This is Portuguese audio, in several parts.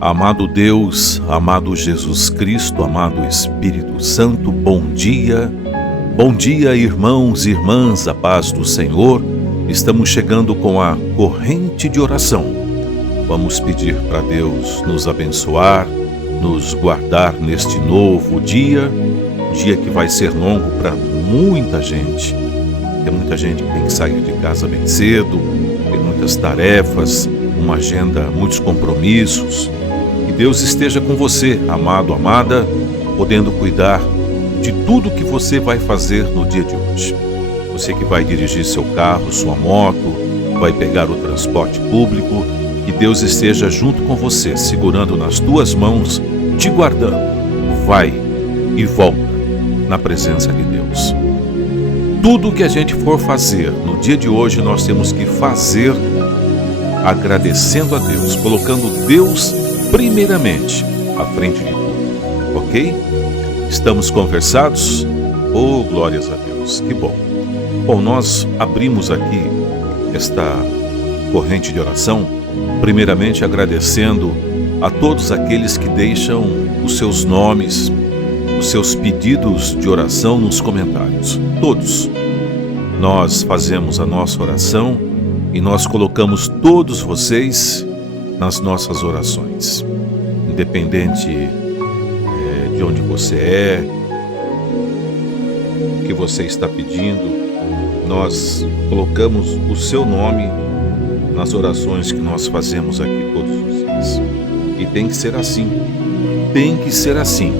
Amado Deus, amado Jesus Cristo, amado Espírito Santo, bom dia. Bom dia, irmãos e irmãs, a paz do Senhor. Estamos chegando com a corrente de oração. Vamos pedir para Deus nos abençoar, nos guardar neste novo dia que vai ser longo para muita gente. Tem muita gente que tem que sair de casa bem cedo, tem muitas tarefas, uma agenda, muitos compromissos. Que Deus esteja com você, amado, amada, podendo cuidar de tudo que você vai fazer no dia de hoje. Você que vai dirigir seu carro, sua moto, vai pegar o transporte público, que Deus esteja junto com você, segurando nas tuas mãos, te guardando. Vai e volta na presença de Deus. Tudo que a gente for fazer no dia de hoje, nós temos que fazer agradecendo a Deus, colocando Deus primeiramente à frente de tudo, ok? Estamos conversados? Oh, glórias a Deus, que bom. Bom, nós abrimos aqui esta corrente de oração, primeiramente agradecendo a todos aqueles que deixam os seus nomes, os seus pedidos de oração nos comentários. Todos. Nós fazemos a nossa oração e nós colocamos todos vocês nas nossas orações. Independente de onde você é, o que você está pedindo, nós colocamos o seu nome nas orações que nós fazemos aqui todos os dias. E tem que ser assim. Tem que ser assim.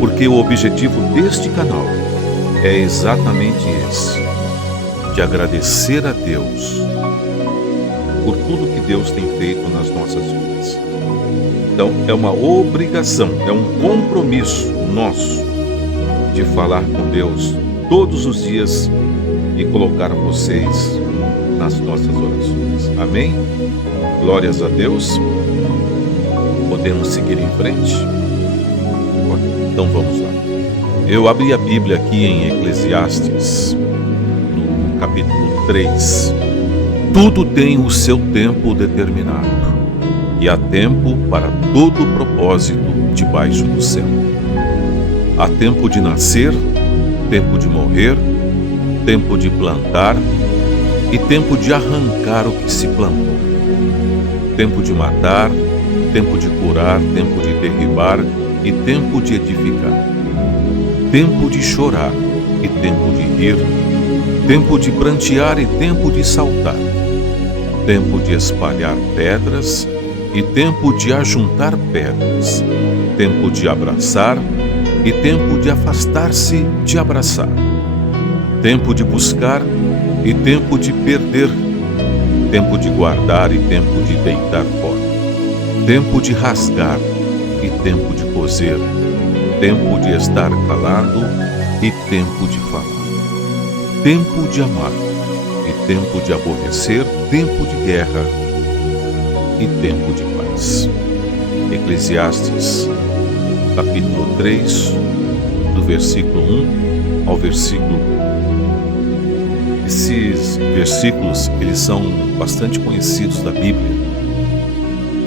Porque o objetivo deste canal é exatamente esse: de agradecer a Deus por tudo que Deus tem feito nas nossas vidas. Então, é uma obrigação, é um compromisso nosso de falar com Deus todos os dias e colocar vocês nas nossas orações. Amém? Glórias a Deus. Podemos seguir em frente? Então vamos lá. Eu abri a Bíblia aqui em Eclesiastes, no capítulo 3. Tudo tem o seu tempo determinado, e há tempo para todo propósito debaixo do céu. Há tempo de nascer, tempo de morrer, tempo de plantar e tempo de arrancar o que se plantou. Tempo de matar, tempo de curar, tempo de derribar e tempo de edificar. Tempo de chorar e tempo de rir, tempo de prantear e tempo de saltar. Tempo de espalhar pedras e tempo de ajuntar pedras. Tempo de abraçar e tempo de afastar-se de abraçar. Tempo de buscar e tempo de perder. Tempo de guardar e tempo de deitar fora. Tempo de rasgar e tempo de coser. Tempo de estar calado e tempo de falar. Tempo de amar e tempo de aborrecer, tempo de guerra e tempo de paz. Eclesiastes, capítulo 3, do versículo 1 ao versículo 1. Esses versículos, eles são bastante conhecidos da Bíblia.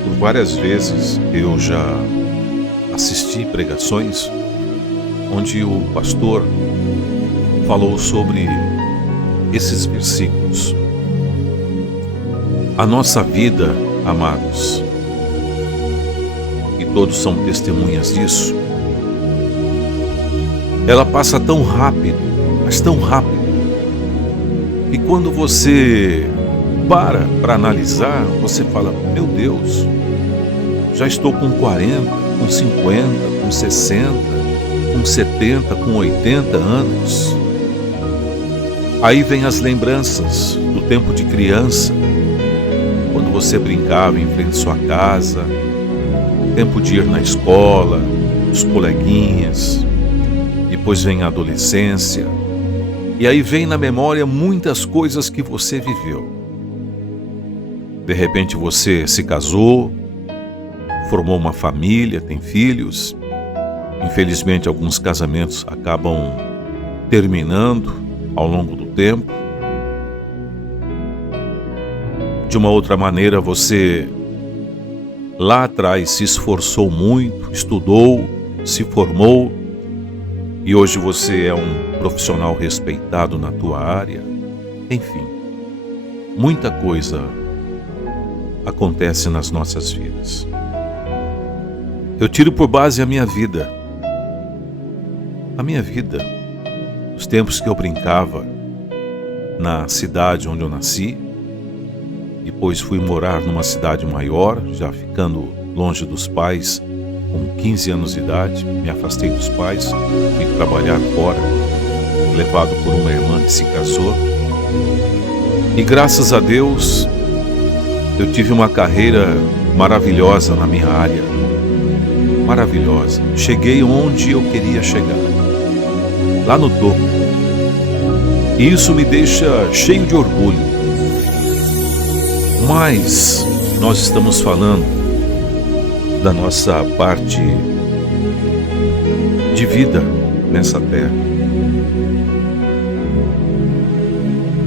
Por várias vezes eu já assisti pregações onde o pastor falou sobre esses versículos. A nossa vida, amados, e todos são testemunhas disso, ela passa tão rápido, mas tão rápido, que quando você para analisar, você fala: meu Deus, já estou com 40, com 50, com 60, com 70, com 80 anos. Aí vem as lembranças do tempo de criança, quando você brincava em frente à sua casa, tempo de ir na escola, os coleguinhas, depois vem a adolescência, e aí vem na memória muitas coisas que você viveu. De repente você se casou, formou uma família, tem filhos. Infelizmente alguns casamentos acabam terminando ao longo do tempo. De uma outra maneira, você lá atrás se esforçou muito, estudou, se formou e hoje você é um profissional respeitado na tua área. Enfim, muita coisa acontece nas nossas vidas. Eu tiro por base a minha vida. A minha vida, os tempos que eu brincava na cidade onde eu nasci, depois fui morar numa cidade maior, já ficando longe dos pais, com 15 anos de idade, me afastei dos pais, fui trabalhar fora, levado por uma irmã que se casou. E graças a Deus, eu tive uma carreira maravilhosa na minha área. Maravilhosa. Cheguei onde eu queria chegar. Lá no topo. E isso me deixa cheio de orgulho. Mas nós estamos falando da nossa parte de vida nessa terra.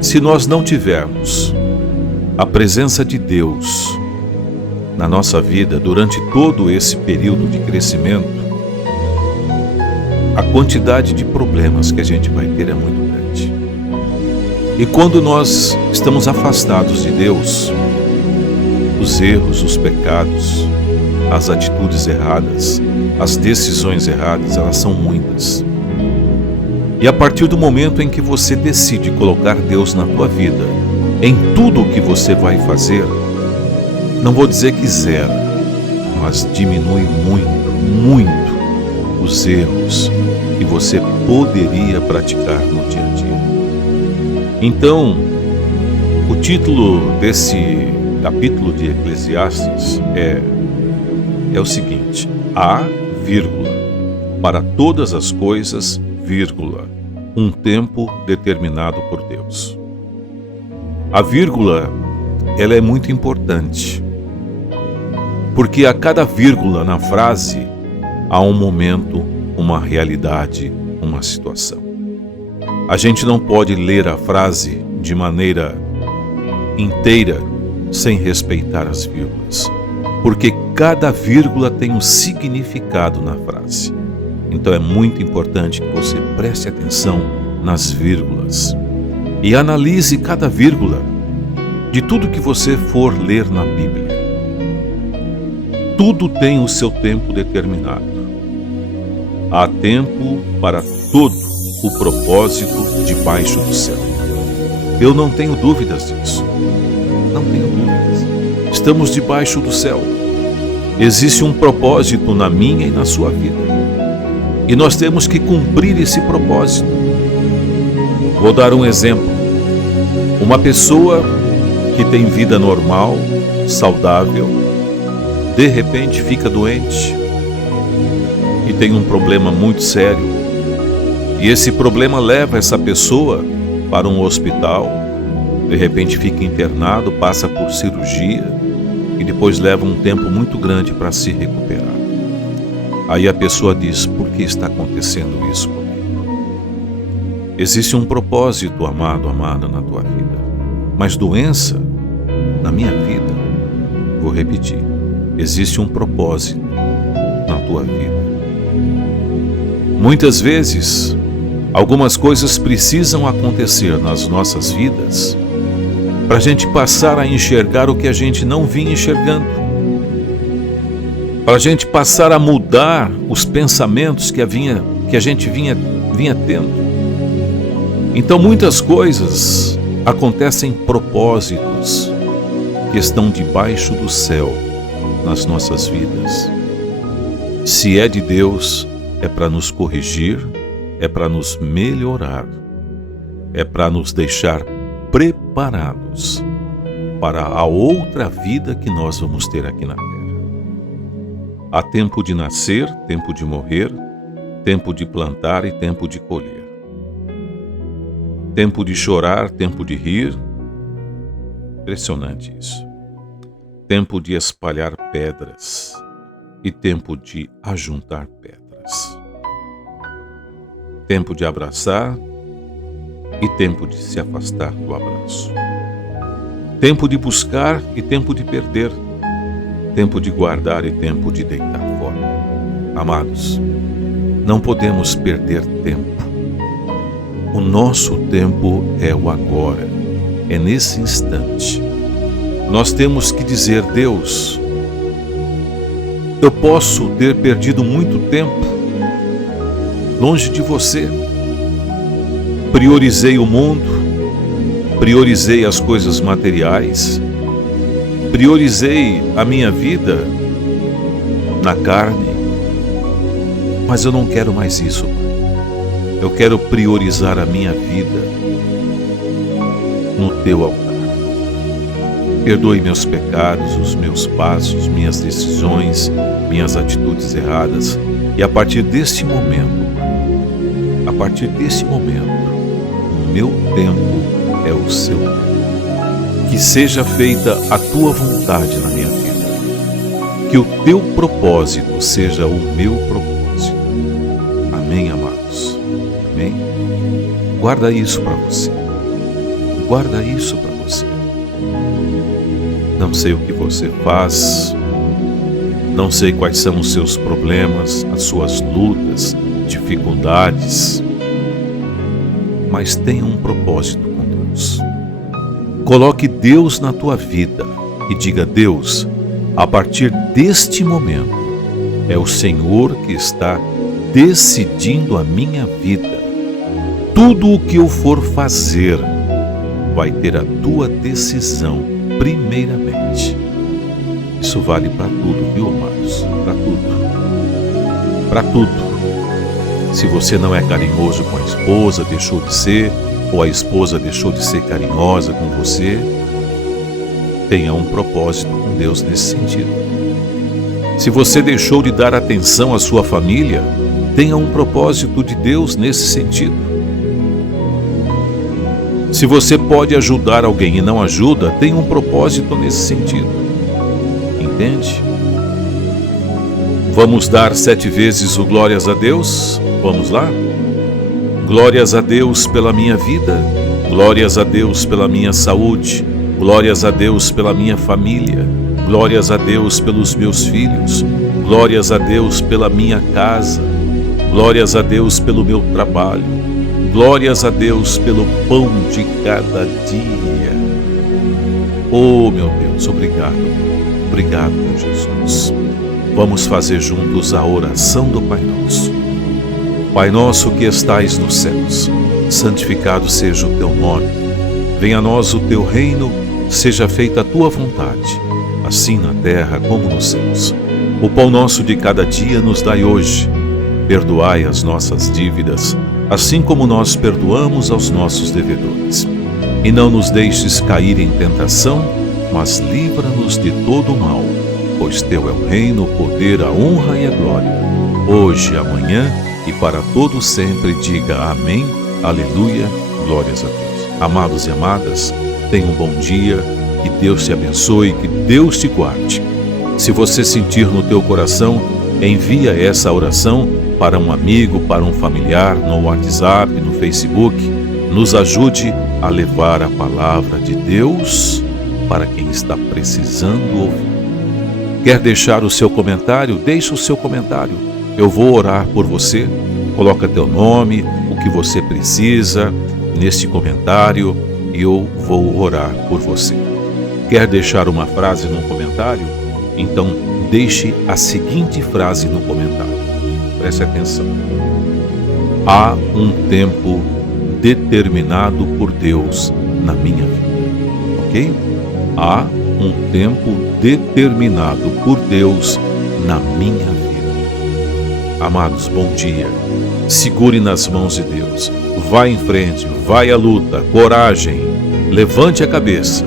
Se nós não tivermos a presença de Deus na nossa vida durante todo esse período de crescimento, a quantidade de problemas que a gente vai ter é muito grande. E quando nós estamos afastados de Deus, os erros, os pecados, as atitudes erradas, as decisões erradas, elas são muitas. E a partir do momento em que você decide colocar Deus na tua vida, em tudo o que você vai fazer, não vou dizer que zero, mas diminui muito os erros que você poderia praticar no dia a dia. Então, o título desse capítulo de Eclesiastes é o seguinte: há, vírgula, para todas as coisas, vírgula, um tempo determinado por Deus. A vírgula, ela é muito importante, porque a cada vírgula na frase há um momento, uma realidade, uma situação. A gente não pode ler a frase de maneira inteira sem respeitar as vírgulas, porque cada vírgula tem um significado na frase. Então é muito importante que você preste atenção nas vírgulas e analise cada vírgula de tudo que você for ler na Bíblia. Tudo tem o seu tempo determinado. Há tempo para todo o propósito debaixo do céu. Eu não tenho dúvidas disso. Não tenho dúvidas. Estamos debaixo do céu. Existe um propósito na minha e na sua vida. E nós temos que cumprir esse propósito. Vou dar um exemplo. Uma pessoa que tem vida normal, saudável, de repente fica doente e tem um problema muito sério. E esse problema leva essa pessoa para um hospital, de repente fica internado, passa por cirurgia e depois leva um tempo muito grande para se recuperar. Aí a pessoa diz: por que está acontecendo isso comigo? Existe um propósito, amado, amada, na tua vida. Mas doença, na minha vida, vou repetir, existe um propósito na tua vida. Muitas vezes, algumas coisas precisam acontecer nas nossas vidas para a gente passar a enxergar o que a gente não vinha enxergando, para a gente passar a mudar os pensamentos que a gente vinha tendo. Então muitas coisas acontecem, propósitos que estão debaixo do céu nas nossas vidas. Se é de Deus, é para nos corrigir, é para nos melhorar, é para nos deixar preparados para a outra vida que nós vamos ter aqui na terra. Há tempo de nascer, tempo de morrer, tempo de plantar e tempo de colher. Tempo de chorar, tempo de rir. Impressionante isso. Tempo de espalhar pedras e tempo de ajuntar pedras. Tempo de abraçar e tempo de se afastar do abraço. Tempo de buscar e tempo de perder. tempo de guardar e tempo de deitar fora. Amados, não podemos perder tempo. O nosso tempo é o agora, é nesse instante. Nós temos que dizer: Deus, eu posso ter perdido muito tempo longe de você. Priorizei o mundo, priorizei as coisas materiais, priorizei a minha vida na carne, mas eu não quero mais isso, Pai. Eu quero priorizar a minha vida no Teu altar. Perdoe meus pecados, os meus passos, minhas decisões, minhas atitudes erradas. E a partir deste momento, a partir deste momento, o meu tempo é o seu tempo. Que seja feita a Tua vontade na minha vida. Que o Teu propósito seja o meu propósito. Amém, amados? Amém? Guarda isso para você. Guarda isso para você. Não sei o que você faz, não sei quais são os seus problemas, as suas lutas, dificuldades, mas tenha um propósito com Deus. Coloque Deus na tua vida e diga: Deus, a partir deste momento, é o Senhor que está decidindo a minha vida. Tudo o que eu for fazer vai ter a tua decisão primeiramente. Isso vale para tudo, viu, amados? Para tudo. Para tudo. Se você não é carinhoso com a esposa, deixou de ser, ou a esposa deixou de ser carinhosa com você, tenha um propósito com Deus nesse sentido. Se você deixou de dar atenção à sua família, tenha um propósito de Deus nesse sentido. Se você pode ajudar alguém e não ajuda, tenha um propósito nesse sentido. Entende? Vamos dar 7 vezes o glórias a Deus? Vamos lá? Glórias a Deus pela minha vida, glórias a Deus pela minha saúde, glórias a Deus pela minha família, glórias a Deus pelos meus filhos, glórias a Deus pela minha casa, glórias a Deus pelo meu trabalho, glórias a Deus pelo pão de cada dia. Oh, meu Deus, obrigado. Obrigado, meu Jesus. Vamos fazer juntos a oração do Pai Nosso. Pai nosso que estais nos céus, santificado seja o teu nome. Venha a nós o teu reino, seja feita a tua vontade, assim na terra como nos céus. O pão nosso de cada dia nos dai hoje. Perdoai as nossas dívidas, assim como nós perdoamos aos nossos devedores. E não nos deixes cair em tentação, mas livra-nos de todo o mal, pois teu é o reino, o poder, a honra e a glória, hoje, amanhã e para todo sempre. Diga amém, aleluia, glórias a Deus. Amados e amadas, tenha um bom dia, que Deus te abençoe, que Deus te guarde. Se você sentir no teu coração, envia essa oração para um amigo, para um familiar, no WhatsApp, no Facebook. Nos ajude a levar a palavra de Deus para quem está precisando ouvir. Quer deixar o seu comentário? Deixe o seu comentário. Eu vou orar por você. Coloca teu nome, o que você precisa neste comentário e eu vou orar por você. Quer deixar uma frase no comentário? Então deixe a seguinte frase no comentário. Preste atenção. Há um tempo determinado por Deus na minha vida. Ok? Há um tempo determinado por Deus na minha vida. Amados, bom dia. Segure nas mãos de Deus. Vá em frente, vai à luta, coragem. Levante a cabeça.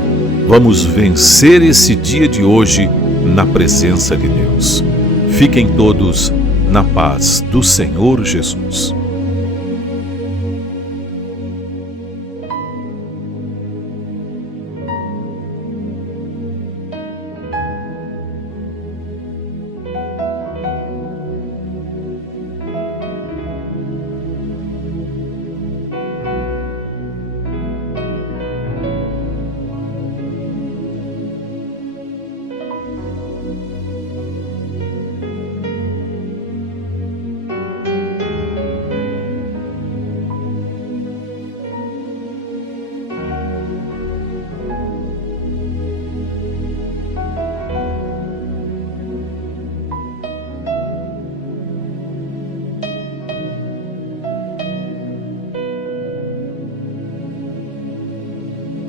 Vamos vencer esse dia de hoje na presença de Deus. Fiquem todos na paz do Senhor Jesus.